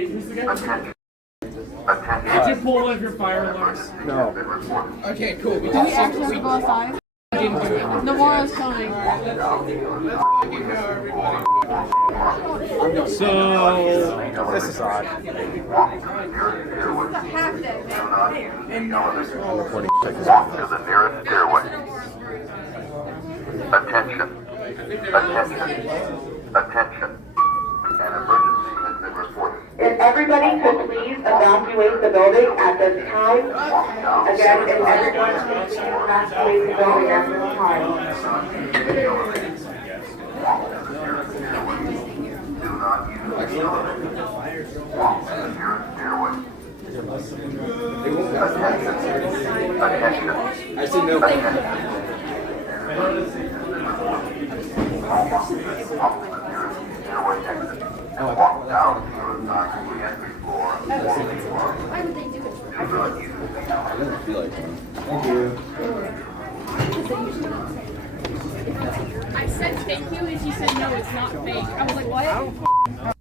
Wait, who's the guy? Attention. Did you pull one of your fire alarms? No. Okay, cool. Do we actually have to go outside? Navarro's coming. So this is odd. It's a half day, man. I'm recording. Check this Walk to out. the nearest stairway. Attention. Attention. An emergency has been reported. If everybody could please evacuate the building at this time. Again, if everyone could please evacuate the building at this time. Do not use the elevator. Walk to the nearest stairway. Attention. I said no. Walk down to your assigned re-entry floor. Why would they do it? I didn't feel like one. Thank you. I said thank you and she said no, it's not fake. I was like, what?